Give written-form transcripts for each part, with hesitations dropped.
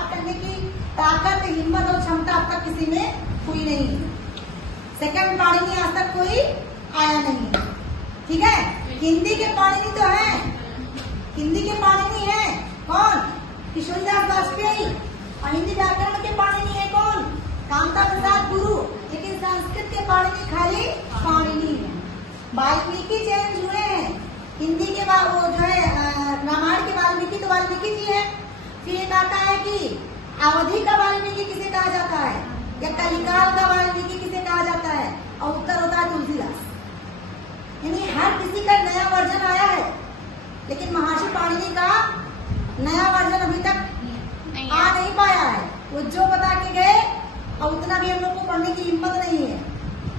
बात करने की ताकत, हिम्मत और क्षमता अब तक किसी में हुई नहीं है। सेकंड पाणिनि आज तक कोई आया नहीं है। ठीक है, हिंदी के पाणिनि तो है, हिंदी के पाणिनि है कौन? किशोरीदास वाजपेयी। और हिंदी व्याकरण के पाणिनि है कौन? कामता प्रसाद गुरु। लेकिन संस्कृत के पाणिनि खाली पाणिनि है। वाल्मीकि चेंज हुए हैं। हिंदी के बाद वो जो है रामायण के वाल्मीकि तो वाल्मीकि जी है। फिर एक आता है कि अवधि का वाल्मीकि किसे कहा जाता है, या कलिकाल का वाल्मीकि किसे कहा जाता है, और उत्तर होता है तुलसीदास। यानी हर किसी का नया वर्जन आया है, लेकिन महर्षि पाणिनि का नया वर्जन अभी तक आ नहीं पाया है। वो जो बता के गए और उतना भी हम लोग को पढ़ने की हिम्मत नहीं है।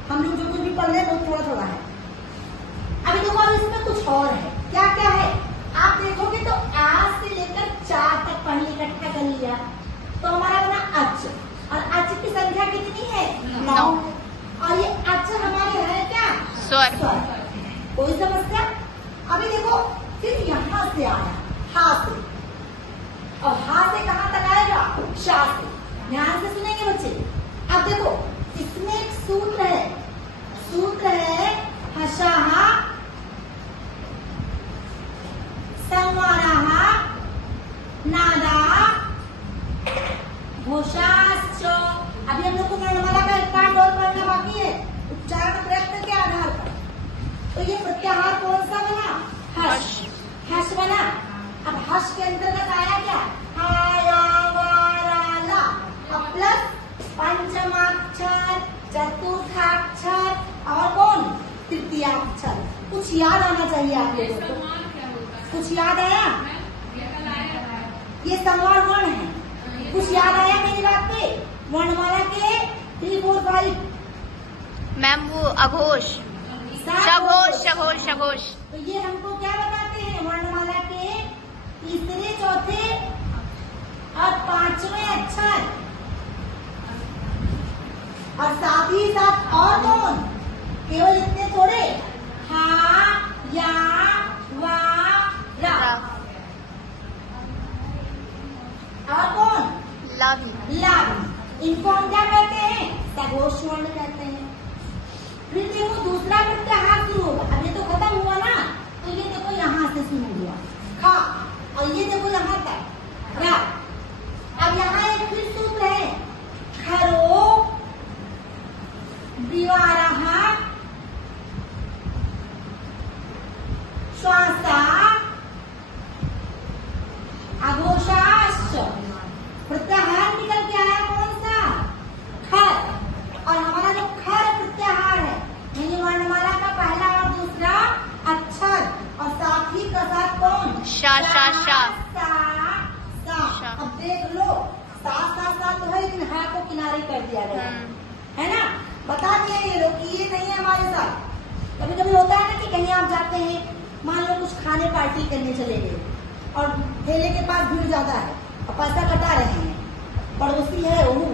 हम लोग जो कुछ भी पढ़ रहे हैं वो थोड़ा थोड़ा है। अभी देखो, अब इसमें कुछ और है। क्या क्या है आप देखोगे तो आज से लेकर 4 तक पढ़ इकट्ठा कर लिया तो हमारा बना अच। और अच की संख्या कितनी है? 9। और ये अच हमारे है क्या? स्वर। कोई समस्या? अभी देखो, फिर यहाँ से आया हा से, और हा से कहाँ तक आएगा? शा से। ध्यान से सुनेंगे बच्चे। अब देखो, इसमें एक सूत्र है, सूत्र है हशाहा संवाराहा नादा घोषाश्च। अभी हम लोग को वर्णमाला का एक पार्ट और पढ़ना बाकी है, उच्चारण प्रयत्न के आधार पर। तो ये प्रत्याहार कौन सा बना? हर्ष। हर्ष बना। अब हर्ष के अंतर्गत आया क्या? हायावाराला। अब प्लस पंचमाक्षर, चतुर्थाक्षर और कौन? तृतीयाक्षर। कुछ याद आना चाहिए आप लोगों को। कुछ याद आया? ये संवार वर्ण है। कुछ याद आया मेरी बात पे? वर्णमाला के 3, 4, 5। मैम वो अघोष, सघोष, सघोष, सघोष। तो ये हमको क्या बताते हैं? वर्णमाला के तीसरे, चौथे और 5वें अक्षर। और साथ ही साथ और कौन? केवल इतने थोड़े, हा, या, वा, रा। और कौन? लव। लव। इनको हम क्या कहते हैं? सघोष वर्ण कहते हैं। फिर देखो दूसरा प्रत्याहार शुरू होगा। अब ये तो खत्म हुआ ना, तो ये देखो यहाँ से शुरू हुआ खा, और ये देखो यहाँ तक रा। अब यहाँ एक फिर सूत्र है, खरो द्विवारहा श्वासा अघोषाश्च। प्रत्याहार निकल के आया कौन सा? खर। और हमारा जो खर प्रत्याहार है, यानी वर्णमाला का पहला और दूसरा अक्षर, और साथ ही का साथ कौन? शा, शा, शा। अब देख लो, सा तो है, लेकिन हा को किनारे कर दिया गया है ना। बता दिया ये लोग कि ये नहीं है हमारे साथ। कभी कभी होता है ना कि कहीं आप जाते हैं, मान लो कुछ खाने पार्टी करने चले गए, और ठेले के पास भीड़ ज्यादा है और पैसा कटा रहे हैं। पड़ोसी है वो,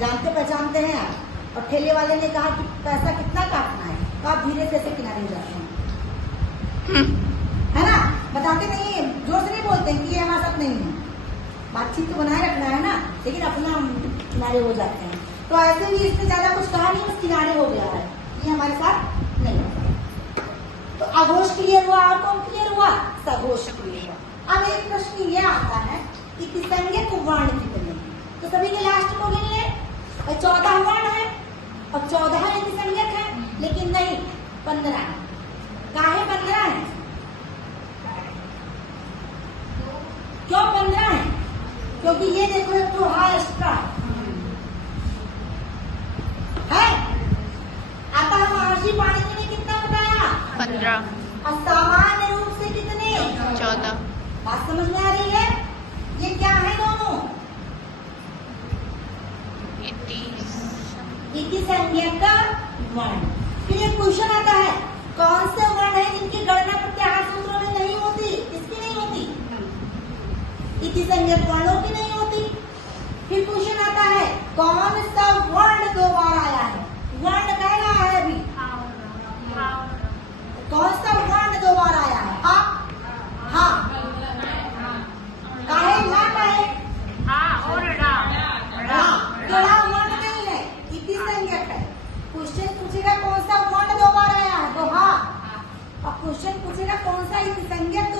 जानते पहचानते हैं आप, और ठेले वाले ने कहा कि पैसा कितना काटना है, तो आप धीरे से ऐसे किनारे हो जाते हैं, है ना। बताते नहीं है, जोर से नहीं बोलते हैं कि ये हमारे साथ नहीं है। बातचीत तो बनाए रखना है ना, लेकिन अपना किनारे हो जाते हैं। तो ऐसे भी इसमें ज्यादा कुछ कहा नहीं, बस किनारे हो गया है, ये हमारे साथ नहीं है। तो अघोष क्लियर हुआ, और कौन क्लियर हुआ? सघोष क्लियर हुआ। अब एक प्रश्न ये आता है कि किसंज्ञक वर्ण कितने? तो सभी के लास्ट को गिन ले, 14 वर्ण है और 14 किसंज्ञक है, लेकिन नहीं 15 है। काहे 15 है? क्यों 15 है? क्योंकि ये देखो एक तो हा एक्स्ट्रा है। अतः महर्षि पाणिनि ने कितना बताया? 15। और सामान्य रूप से कितने? 14। बात समझ में आ रही है? ये क्या है दोनों? इति संज्ञक वर्ण। फिर एक क्वेश्चन आता है, कौन से वर्ण है जिनकी गणना प्रत्याहार सूत्रों में नहीं होती? किसकी नहीं होती? इति संज्ञक वर्णों की नहीं होती। फिर क्वेश्चन आता है, कौन सा वर्ण 2 बार आया है? वर्ण कह रहा है अभी, कौन सा वर्ण 2 बार आया है? हा, हा, काहे ना काहे? क्वेश्चन पूछेगा कौन सा संज्ञक